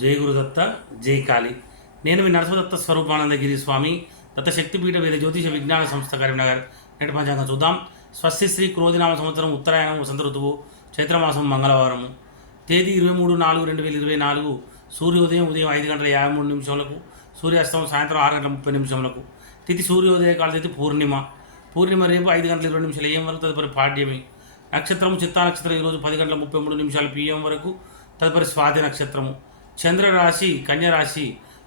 జై గురుదత్త జై కాళి. నేను మీ నరసదత్త స్వరూపానందగిరి స్వామి. దత్త శక్తిపీఠ వేద జ్యోతిష విజ్ఞాన సంస్థ కరీంనగర్. నేటి పంచాంగం చూద్దాం. స్వస్తి శ్రీ క్రోధినామ సంవత్సరం ఉత్తరాయణం వసంత ఋతువు చైత్రమాసం మంగళవారం తేదీ ఇరవై మూడు నాలుగు రెండు వేల ఇరవై నాలుగు సూర్యోదయం ఉదయం ఐదు గంటల యాభై మూడు నిమిషములకు సూర్యాస్తం సాయంత్రం ఆరు గంటల ముప్పై నిమిషములకు. తిథి సూర్యోదయ కాల తిథి పూర్ణిమ. పూర్ణిమ రేపు ఐదు గంటల ఇరవై నిమిషాలు ఏం వరకు తదుపరి పాడ్యమి. నక్షత్రం చిత్తా నక్షత్రం ఈరోజు పది గంటల ముప్పై మూడు నిమిషాలు పిఎం వరకు తదుపరి స్వాతి నక్షత్రము. చంద్రరాశి కన్యరాశి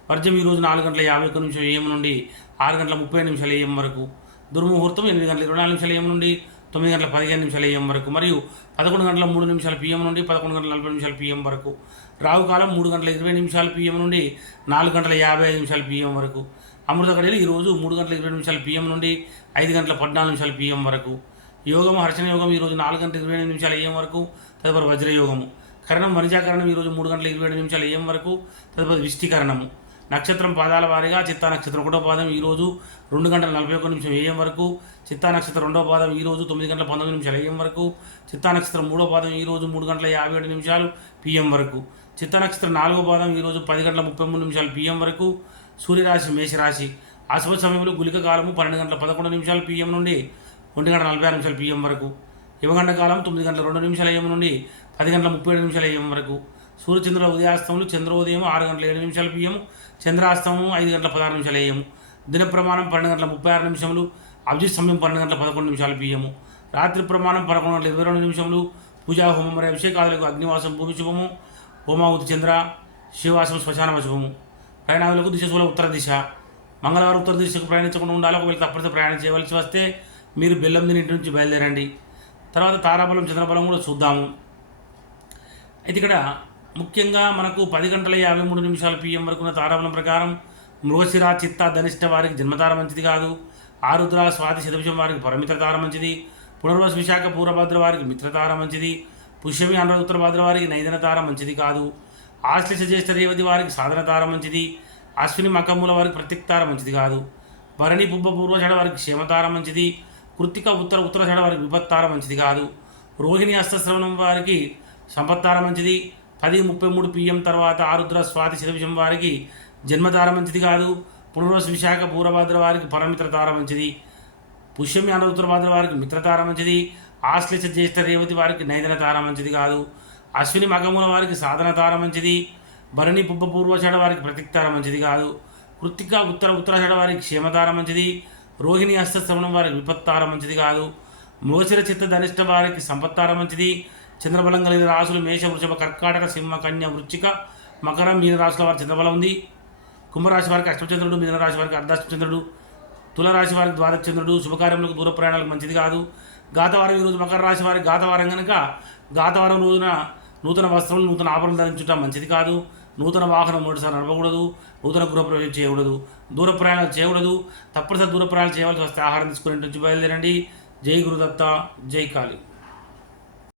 వర్జం ఈరోజు నాలుగు గంటల యాభై ఒక్క నిమిషం ఏఎం నుండి ఆరు గంటల ముప్పై నిమిషాల ఏఎం వరకు. దుర్ముహూర్తం ఎనిమిది గంటల ఇరవై నాలుగు నిమిషాల ఏం నుండి తొమ్మిది గంటల పదిహేను నిమిషాల ఏఎం వరకు మరియు పదకొండు గంటల మూడు నిమిషాల పిఎం నుండి పదకొండు గంటల నలభై నిమిషాల పిఎం వరకు. రావు కాలం మూడు గంటల ఇరవై నిమిషాల పిఎం నుండి నాలుగు గంటల యాభై ఐదు నిమిషాల పిఎం వరకు. అమృత గడియలు ఈరోజు మూడు గంటల ఇరవై నిమిషాల పిఎం నుండి ఐదు గంటల పద్నాలుగు నిమిషాల పిఎం వరకు. యోగం హర్షణ యోగం ఈరోజు నాలుగు గంటల ఇరవై నిమిషాల నిమిషాలు ఏం వరకు. తదుపరి వజ్రయోగము. కరణం వనిజాకరణం ఈరోజు మూడు గంటల ఇరవై ఏడు నిమిషాలు ఏం వరకు తదుపరి విష్టికరణము. నక్షత్రం పాదాల వారీగా చిత్తా నక్షత్రం ఒకటో పాదం ఈరోజు రెండు గంటల నలభై ఒక్క నిమిషం ఏఎం వరకు చిత్తా నక్షత్రం రెండో పాదం ఈరోజు తొమ్మిది గంటల పంతొమ్మిది నిమిషాలు ఏఎం వరకు చిత్తా నక్షత్రం మూడో పాదం ఈరోజు మూడు గంటల యాభై ఏడు నిమిషాలు పిఎం వరకు. చిత్తా నక్షత్రం నాలుగో పాదం ఈరోజు పది గంటల ముప్పై మూడు నిమిషాలు పిఎం వరకు సూర్యరాశి మేషరాశి. అశుభ సమయంలో గులిక కాలము పన్నెండు గంటల పదకొండు నిమిషాలు పిఎం నుండి ఒంటి గంటల నలభై ఆరు నిమిషాలు పిఎం వరకు. యువగంట కాలం తొమ్మిది గంటల రెండు నిమిషాల ఏఎం నుండి పది గంటల ముప్పై ఏడు నిమిషాల ఏఎం వరకు. సూర్యచంద్ర ఉదయాస్తములు చంద్రోదయం ఆరు గంటల ఏడు నిమిషాల పిఎం చంద్రాస్తమం ఐదు గంటల పదహారు నిమిషాల ఏఎం దిన ప్రమాణం పన్నెండు గంటల ముప్పై ఆరు నిమిషములు అభిజిత్ సమయం పన్నెండు గంటల పదకొండు నిమిషాలు పియ్యము రాత్రి ప్రమాణం పదకొండు గంటల ఇరవై రెండు నిమిషములు పూజా హోమం మరియు అభిషేకాదులకు అగ్నివాసం భూమి శుభము హోమావతి చంద్ర శివాసం శ్మశాన శుభము. ప్రయాణాలకు దిశ శూల ఉత్తర దిశ. మంగళవారం ఉత్తర దిశకు ప్రయాణించకుండా ఉండాలి. ఒకవేళ తప్పనిసరి ప్రయాణం చేయవలసి వస్తే మీరు బెల్లం తిని ఇంటి నుంచి బయలుదేరండి. తర్వాత తారాబలం చంద్రబలం కూడా చూద్దాము. అయితే ఇక్కడ ముఖ్యంగా మనకు పది గంటల యాభై మూడు నిమిషాల పిఎం వరకు ఉన్న తారాబలం ప్రకారం మృగశిర చిత్త ధనిష్ట వారికి జన్మతార మంచిది కాదు. ఆరుద్ర స్వాతి శతభిషం వారికి పరమిత్ర తార మంచిది. పునర్వశ విశాఖ పూర్వభద్ర వారికి మిత్రతార మంచిది. పుష్యమి అనుర ఉత్తర భద్ర వారికి నైదన తార మంచిది కాదు. ఆశ్లేష జ్యేష్ఠ రేవతి వారికి సాధన తార మంచిది. అశ్విని మకమ్ముల వారికి ప్రత్యక్తార మంచిది కాదు. భరణి పుబ్బ పూర్వషడ వారికి క్షేమతార మంచిది. కృత్తిక ఉత్తర ఉత్తరషడ వారికి విపత్తార మంచిది కాదు. రోహిణి అస్తశ్రవణం వారికి సంపత్తార మంచిది. పది ముప్పై మూడు పిఎం తర్వాత ఆరుద్ర స్వాతి శతవిషం వారికి జన్మతార మంచిది కాదు. పునర్వసు విశాఖ పూర్వభద్ర వారికి పరమిత్ర తార మంచిది. పుష్యమి అనుత్తర భద్ర వారికి మిత్రతార మంచిది. ఆశ్లేష జ్యేష్ఠ రేవతి వారికి నైదన తార మంచిది కాదు. అశ్విని మగముల వారికి సాధన తార మంచిది. భరణి పుబ్బ పూర్వషడ వారికి ప్రతిక్తార మంచిది కాదు. కృత్తిక ఉత్తర ఉత్తరాషడ వారికి క్షేమతార మంచిది. రోహిణి హస్తశ్రవణం వారికి విపత్తార మంచిది కాదు. మోసిర చిత్త ధనిష్ట వారికి సంపత్తార మంచిది. చంద్రబలం కలిగిన రాసులు మేష వృషభ కర్కాటక సింహ కన్య వృచ్చిక మకరం మీన రాశుల వారి చంద్రబలం ఉంది. కుంభరాశి వారికి అష్టచంద్రుడు మీన రాశి వారికి అర్ధాష్టచంద్రుడు తులరాశి వారికి ద్వాదశచంద్రుడు. శుభకార్యములకు దూర ప్రయాణాలకు మంచిది కాదు. గాతవారం ఈరోజు మకర రాశి వారికి గాతవారం కనుక గాతవారం రోజున నూతన వస్త్రములు నూతన ఆభరణం ధరించుట మంచిది కాదు. నూతన వాహనం మూడుసార్లు నడపకూడదు నూతన గృహప్రవేశం చేయకూడదు. దూర ప్రయాణాలు చేయకూడదు. తప్పనిసరి దూర ప్రయాణాలు చేయవలసి వస్తే ఆహారం తీసుకుని నుంచి బయలుదేరండి. జై గురుదత్త జై కాళీ.